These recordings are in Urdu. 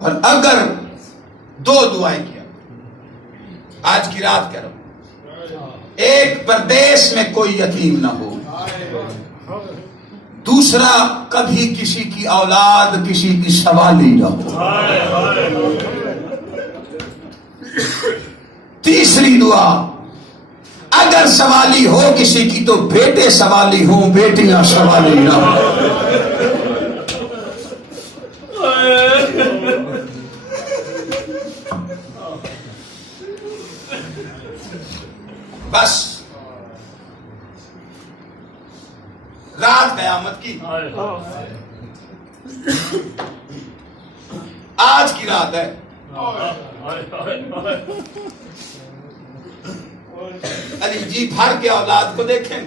اور اگر دو دعائیں کیا آج کی رات کہہ رہا ہوں، ایک پردیس میں کوئی یتیم نہ ہو، دوسرا کبھی کسی کی اولاد کسی کی سوالی نہ ہو، تیسری دعا اگر سوالی ہو کسی کی تو بیٹے سوالی ہوں بیٹیاں سوالی نہ ہوں۔ بس رات قیامت کی آج کی رات ہے، علی جی بھر کے اولاد کو دیکھیں،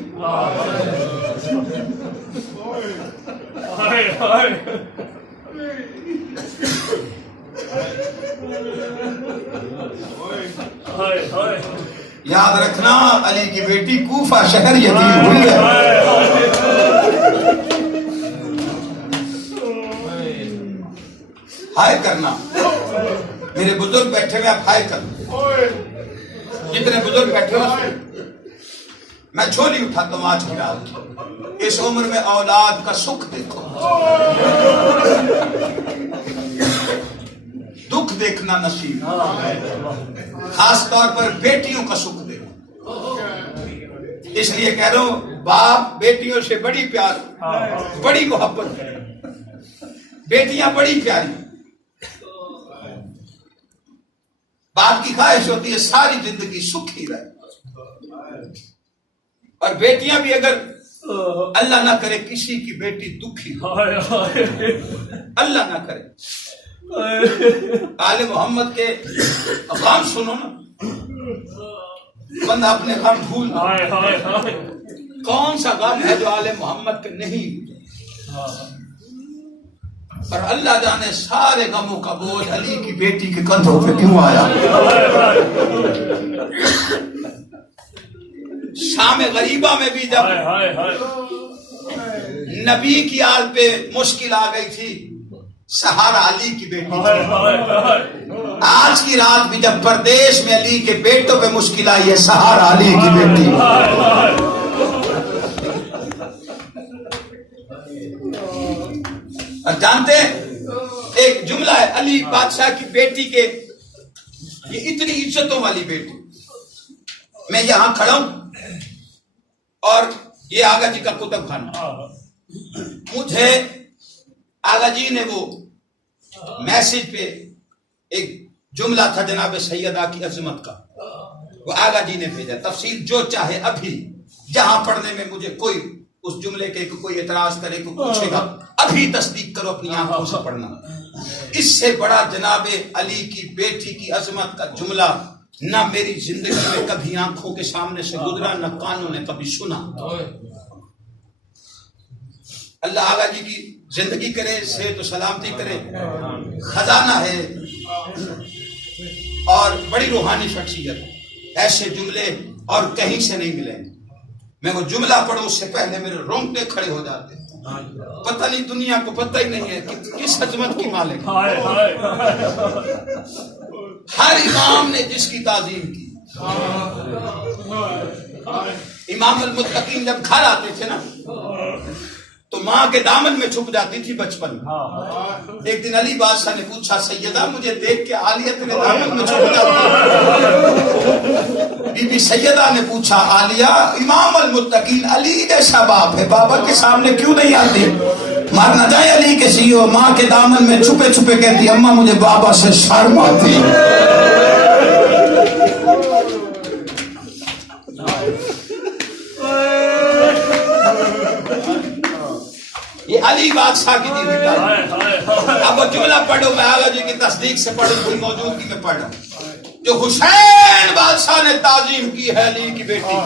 یاد رکھنا علی کی بیٹی کوفہ شہر یتیم ہوئی ہے۔ ہائے کرنا، میرے بزرگ بیٹھے ہوئے آپ ہائے کرنا، جتنے بزرگ بیٹھے ہوئے میں جھولی اٹھاتا ہوں آج کی رات، اس عمر میں اولاد کا سکھ دیکھو، دکھ دیکھنا نصیب، خاص طور پر بیٹیوں کا سکھ دیکھو۔ اس لیے کہہ رہا ہوں باپ بیٹیوں سے بڑی پیار بڑی محبت ہے، بیٹیاں بڑی پیاری، باپ کی خواہش ہوتی ہے ساری زندگی سکھی رہے، اور بیٹیاں بھی اگر اللہ نہ کرے کسی کی بیٹی دکھی ہو، اللہ نہ کرے، آل محمد کے غم سنو نا، بندہ اپنے غم بھول، کون سا غم ہے جو آل محمد کے نہیں، اور اللہ جانے سارے غموں کا بوجھ علی کی بیٹی کے کندھوں پہ کیوں آیا۔ شام غریبہ میں بھی جب نبی کی آل پہ مشکل آ گئی تھی، سہارا علی کی بیٹی تھی، آج کی رات بھی جب پردیش میں علی کے بیٹوں پہ مشکل آئی ہے، سہارا علی کی بیٹی۔ اور جانتے ایک جملہ ہے علی بادشاہ کی بیٹی کے، یہ اتنی عزتوں والی بیٹی، میں یہاں کھڑا ہوں اور یہ آغا جی کا کتب خانہ، مجھے آغا جی نے وہ میسج پہ ایک جملہ تھا جناب سیدہ کی عظمت کا، وہ آغا جی نے بھیجا، تفسیر جو چاہے ابھی جہاں پڑھنے میں مجھے کوئی اس جملے کے کوئی اعتراض کرے کوئی پوچھے گا، ابھی تصدیق کرو اپنی آنکھوں سے پڑھنا، اس سے بڑا جناب علی کی بیٹی کی عظمت کا جملہ نہ میری زندگی میں کبھی آنکھوں کے سامنے سے گزرا، نہ کانوں نے کبھی سنا۔ اللہ آغا جی کی زندگی کرے، صحت و سلامتی کرے، خزانہ ہے اور بڑی روحانی شخصیت، ایسے جملے اور کہیں سے نہیں ملیں۔ میں وہ جملہ پڑھوں اس سے پہلے میرے رونگٹے کھڑے ہو جاتے، پتہ نہیں دنیا کو پتہ ہی نہیں ہے کہ کس عظمت کی مالک ہے۔ ہر امام نے جس کی تعظیم کی، امام المتقین جب گھر آتے تھے نا تو ماں کے دامن میں چھپ جاتی تھی بچپن میں۔ ایک دن علی بادشاہ نے پوچھا سیدہ مجھے دیکھ کے عالیہ تیرے دامن میں چھپ جاتی؟ بی بی سیدہ نے پوچھا عالیہ امام المتقین علی جیسا باپ ہے، بابا کے سامنے کیوں نہیں آتی؟ مارنا جائے علی کے سیو، ماں کے دامن میں چھپے چھپے کہتی اماں مجھے بابا سے شرم آتی۔ یہ علی بادشاہ کی دی ہوئی تعلیم۔ اب وہ جملہ پڑھو، میں آغا جی کی تصدیق سے پڑھوں، کوئی موجودگی میں پڑھوں، جو حسین بادشاہ نے تعظیم کی ہے علی کی بیٹی کی،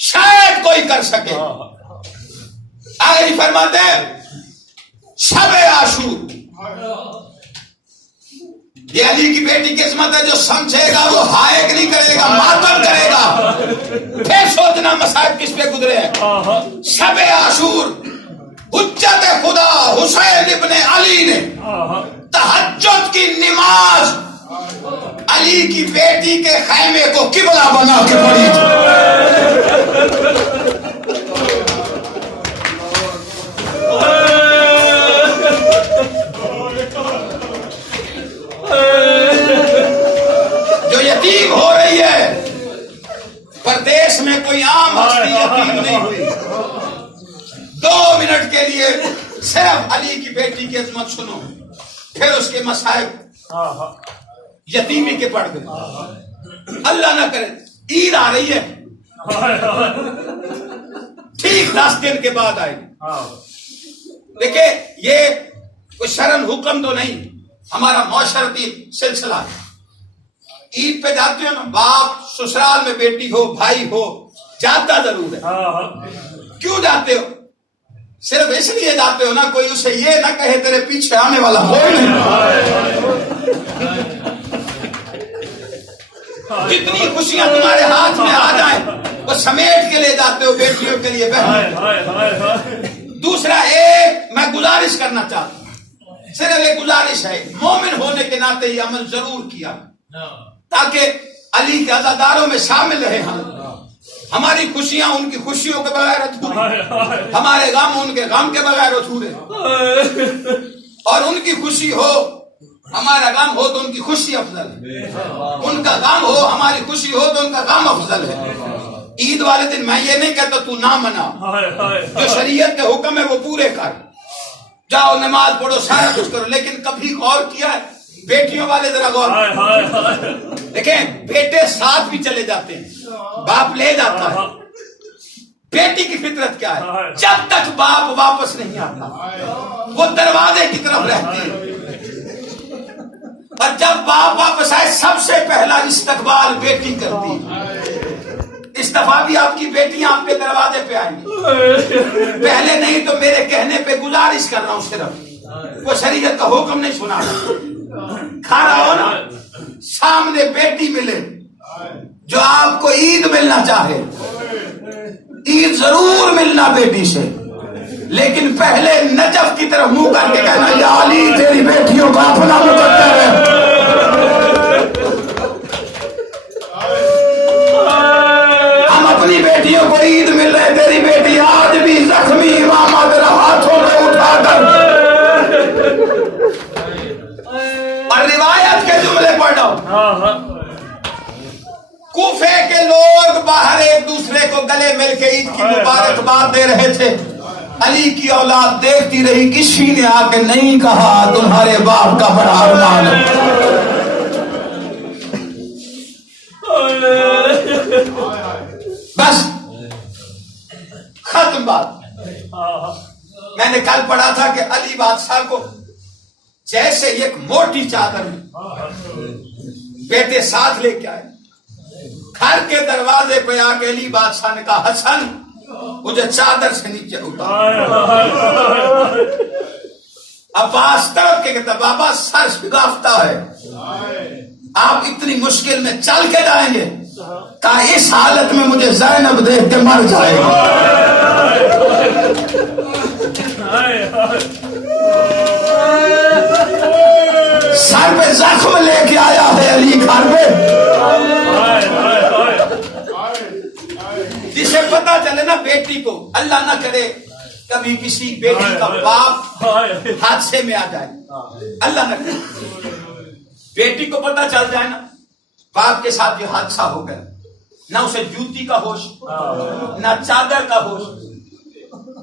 شاید کوئی کر سکے۔ آگے فرماتے ہیں شب عاشور، یہ علی کی بیٹی کی عظمت ہے، جو سمجھے گا وہ ہائے نہیں کرے گا، ماتم کرے گا۔ پھر سوچنا مصائب کس پہ گزرے ہیں۔ شب عاشور حجت خدا حسین ابن علی نے تہجد کی نماز علی کی بیٹی کے خیمے کو قبلہ بنا کے پڑھی تھی. جو یتیم ہو رہی ہے پردیش میں، کوئی عام ہستی یتیم نہیں ہوئی. 2 منٹ کے لیے صرف علی کی بیٹی کی عظمت سنو، پھر اس کے مصائب یتیمی کے پڑھ گئے. اللہ نہ کرے عید آ رہی ہے، ٹھیک 10 دن کے بعد آئے گی. دیکھیں یہ کوئی شرن حکم تو نہیں، ہمارا معاشرتی سلسلہ ہے. عید پہ جاتے ہو نا، باپ سسرال میں بیٹی ہو بھائی ہو جاتا ضرور ہے. کیوں جاتے ہو؟ صرف اس لیے جاتے ہو نا کوئی اسے یہ نہ کہے تیرے پیچھے آنے والا کوئی نہیں. جتنی خوشیاں تمہارے ہاتھ میں آ جائیں وہ سمیٹ کے لے جاتے ہو بیٹیوں کے لیے. دوسرا ایک میں گزارش کرنا چاہتا ہوں، صرف ایک گزارش ہے، مومن ہونے کے ناطے یہ عمل ضرور کیا تاکہ علی کے عزاداروں میں شامل رہے. ہماری خوشیاں ان کی خوشیوں کے بغیر ادھورے، ہمارے غم ان کے غم کے بغیر ادھورے. اور ان کی خوشی ہو ہمارا غم ہو تو ان کی خوشی افضل ہے، ان کا غم ہو ہماری خوشی ہو تو ان کا غم افضل ہے. عید والے دن میں یہ نہیں کہتا تو نہ منا، جو شریعت کے حکم ہے وہ پورے کر، جاؤ نماز پڑھو سارا کچھ کرو. لیکن کبھی غور کیا ہے بیٹیوں والے؟ ذرا غور دیکھیں، بیٹے ساتھ بھی چلے جاتے ہیں، باپ لے جاتا ہے. بیٹی کی فطرت کیا ہے؟ جب تک باپ واپس نہیں آتا وہ دروازے کی طرف رہتی ہے، اور جب باپ واپس آئے سب سے پہلا استقبال بیٹی کرتی ہے. اس دفعہ بھی آپ کی بیٹیاں آپ کے دروازے پہ آئیں گی. پہلے نہیں تو میرے کہنے پہ گزارش کر رہا ہوں، صرف وہ شریعت کا حکم نہیں سنا رہا. کھا رہا ہو نا، سامنے بیٹی ملے جو آپ کو عید ملنا چاہے، عید ضرور ملنا بیٹی سے، لیکن پہلے نجف کی طرف منہ کر کے کہنا یا علی تیری بیٹیوں کا اپنا مقدر ہے. ہم اپنی بیٹیوں کو عید مل رہے، تیری بیٹی آج بھی زخمی امامہ تیرا ہاتھوں میں اٹھا کر. اور روایت کے جملے پڑھو، کوفے کے لوگ باہر ایک دوسرے کو گلے مل کے عید کی مبارکباد دے رہے تھے. علی کی اولاد دیکھتی رہی، کسی نے آ کے نہیں کہا تمہارے باپ کا بڑا ارمان ہے. بس ختم بات. میں نے کل پڑھا تھا کہ علی بادشاہ کو جیسے ایک موٹی چادر میں بیٹے ساتھ لے کے آئے، گھر کے دروازے پہ آ کے علی بادشاہ نے کہا حسن مجھے چادر سے نیچے اتار. عباس طرف کے کہتا بابا سر شگافتہ ہے، آپ اتنی مشکل میں چل کے جائیں گے؟ کہا اس حالت میں مجھے زینب دیکھ کے مر جائے گا. سر پہ زخم لے کے آیا ہے علی گھر پہ، جسے پتا چلے نا بیٹی کو، اللہ نہ کرے کبھی کسی بیٹی کا باپ حادثے میں آ جائے، اللہ نہ کرے بیٹی کو پتا چل جائے نا باپ کے ساتھ یہ حادثہ ہو گیا، نہ اسے جوتی کا ہوش نہ چادر کا ہوش،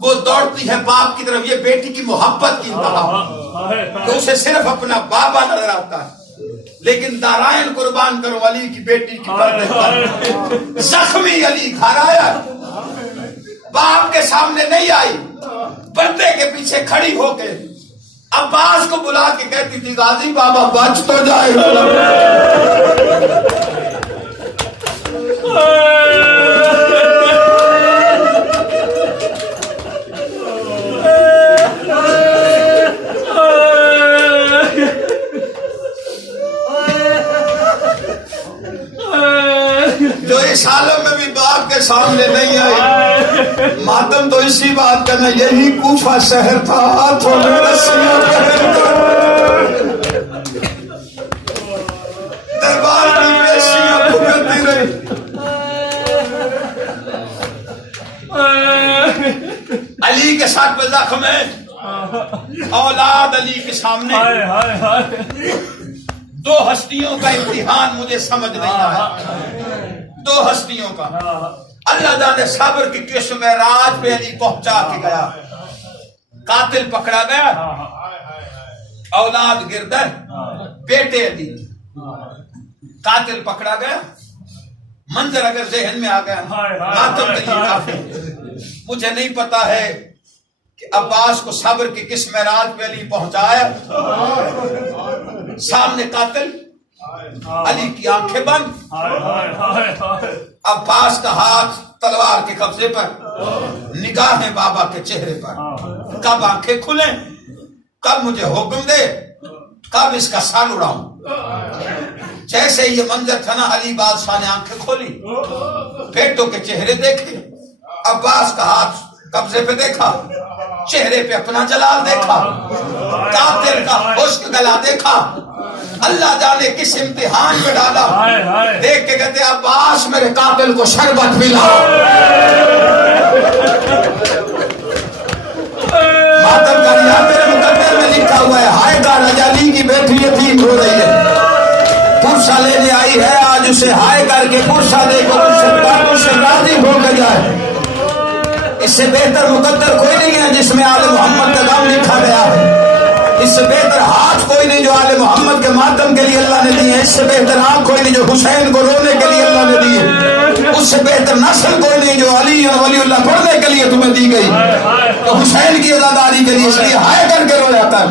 وہ دوڑتی ہے باپ کی طرف. یہ بیٹی کی محبت کی انتہا کہ اسے صرف اپنا بابا نظر آتا ہے، لیکن دارائن قربان کرو علی کی بیٹی کی پردے پر. زخمی علی گھر آیا، باپ کے سامنے نہیں آئی، پردے کے پیچھے کھڑی ہو کے عباس کو بلا کے کہتی تھی غازی بابا بچ تو جائے. جو اس عالم میں بھی باپ کے سامنے نہیں آئی، ماتم تو اسی بات کا، میں یہی کوفہ شہر تھا ہاتھوں میں رسیاں پہن کر علی کے ساتھ پہ زخم ہے، اولاد علی کے سامنے دو ہستیوں کا امتحان مجھے سمجھ نہیں آیا، دو ہستیوں کا۔ اللہ جانے صبر کی کس معراج پہ علی پہنچا کے گیا، قاتل پکڑا گیا، اولاد گردر بیٹے علی، قاتل پکڑا گیا، منظر اگر ذہن میں آ گیا ماتم کے لیے کافی۔ مجھے نہیں پتا ہے کہ عباس کو صبر کی کس معراج پہ علی پہنچایا، سامنے قاتل، علی کی آنکھیں بند، عباس کا ہاتھ تلوار کے قبضے پر، نگاہیں بابا کے چہرے پر۔ کب آنکھیں کھلیں، کب مجھے حکم دے، کب اس کا سال اڑاؤں۔ جیسے یہ منظر تھا نا، علی بادشاہ نے آنکھیں کھولی، بیٹوں کے چہرے دیکھے، عباس کا ہاتھ قبضے پہ دیکھا، چہرے پہ اپنا جلال دیکھا، قاتل کا خشک گلا دیکھا، اللہ جانے کس امتحان میں ڈالا۔ دیکھ کے کہتے عباس میرے قاتل کو شربت پلا۔ ماتم کا ریا تیرے مقدر میں لکھا ہوا ہے، ہائے گا علی کی بیٹی یتیم ہو رہی ہے، پرسا لینے آئی ہے، آج اسے ہائے کر کے پرسا دے کر اس سے راضی ہو کے جائے۔ اس سے بہتر مقدر کوئی نہیں ہے جس میں آل محمد کا نام لکھا گیا ہے، اس سے بہتر ہاتھ کوئی نہیں جو آل محمد کے ماتم کے لیے اللہ نے دیے، اس سے بہتر آنکھ کوئی نہیں جو حسین کو رونے کے لیے اللہ نے دیے، اس سے بہتر نسل کوئی نہیں جو علی اور ولی اللہ پڑھنے کے لیے تمہیں دی گئی، تو حسین کی عزاداری کے لیے اس لیے ہائے کر کے رویا کر۔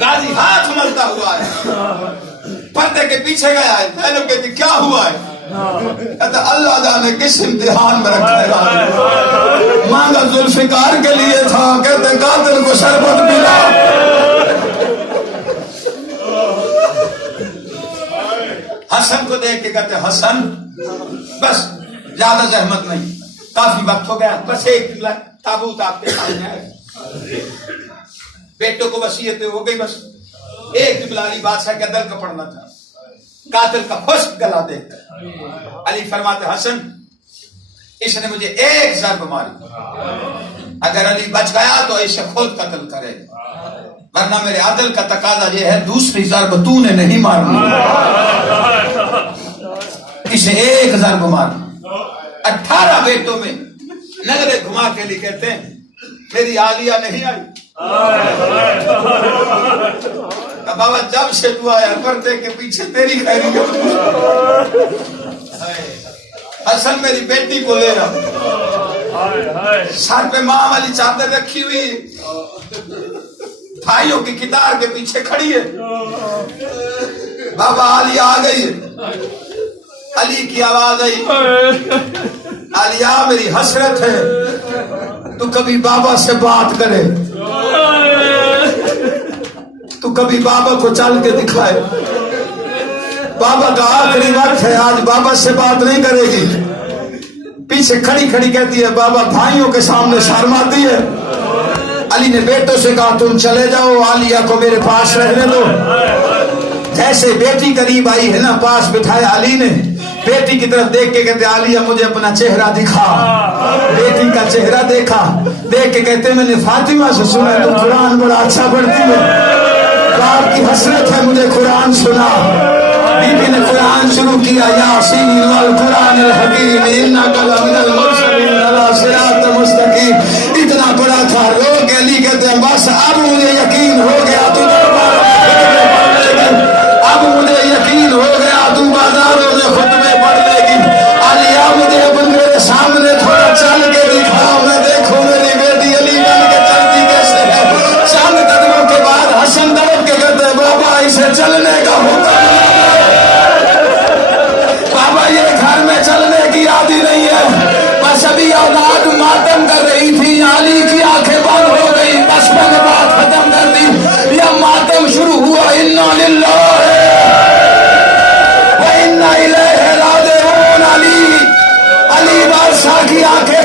غازی ہاتھ ملتا ہوا ہے، پردے کے پیچھے گیا ہے، میں لوگ کہتے کیا ہوا ہے، کہتا اللہ جانے کس امتحان میں رکھا ہے، مانگا ذوالفقار کے لیے تھا، کہتے قاتل کو شربت ملا۔ حسن کو دیکھ کے کہتے حسن بس زیادہ زحمت نہیں، کافی وقت ہو گیا، بس ایک تابوت آپ کے سامنے ہے، بیٹوں کو وصیت ہو گئی، بس ایک جملہ علی بادشاہ کے دل کا پڑھنا تھا، قاتل کا خشک گلا دیکھ کر علی فرماتے حسن اس نے مجھے ایک ضرب ماری، اگر علی بچ گیا تو اسے خود قتل کرے، ورنہ میرے عدل کا تقاضا یہ ہے دوسری ضرب تو نے نہیں مارنی، اسے ایک ضرب ماری۔ 18 بیٹوں میں نظریں گھما کے لیے کہتے ہیں میری عالیہ نہیں آئی، بابا جب سے تو آیا پردے کے پیچھے تیری خیری، حسن میری بیٹی کو لے رہا، سر پہ ماں والی چادر رکھی ہوئی، بھائیوں کی کتار کے پیچھے کھڑی ہے، بابا عالیہ آ گئی ہے، علی کی آواز آئی، عالیہ میری حسرت ہے تو کبھی بابا سے بات کرے، تو کبھی بابا کو چل کے دکھائے، بابا کا آخری وقت ہے، آج بابا سے بات نہیں کرے گی، پیچھے کھڑی کھڑی کہتی ہے بابا بھائیوں کے سامنے شرم آتی ہے۔ علی نے بیٹوں سے کہا تم چلے جاؤ، عالیہ کو میرے پاس رہنے دو۔ جیسے بیٹی قریب آئی ہے نا، پاس بٹھایا علی نے، بیٹی کی طرف دیکھ کے کہتے عالیہ مجھے اپنا چہرہ دکھا، بیٹی کا چہرہ دیکھا، دیکھ کے کہتے میں نے فاطمہ سے سنا تو قرآن بڑا اچھا پڑھتی ہے، باپ کی حسرت ہے مجھے قرآن سنا۔ بی بی نے قرآن شروع کیا، یاسین والقرآن الحکیم انک لمن المرسلین علی صراط مستقیم، اتنا بڑا تھا، رو کے علی کہتے ہیں بس اب مجھے یقین ہو گیا تو اب مجھے یقین ہو گیا تو بازاروں میں خطبے پڑھ لے گی، علیہ مجھے اپنے میرے سامنے تھوڑا چل کے دکھاؤ، میں دیکھوں میری بیٹی علی بن کے چلتی کیسے ہے۔ چند قدموں کے بعد حسن دوڑ کے کہتے ہیں بابا اسے چلنے کا حکم، بابا یہ گھر میں چلنے کی عادی نہیں ہے، بس ابھی اولاد ماتم کر رہی تھی، علی کی آنکھیں بند ہو گئی، بس میں نے بات ختم کر دی، یہ ماتم شروع ہوا، انا للہ وَإِنَّا إِلَيْهِ رَاجِعُونَ۔ علی بادشاہ کی آنکھیں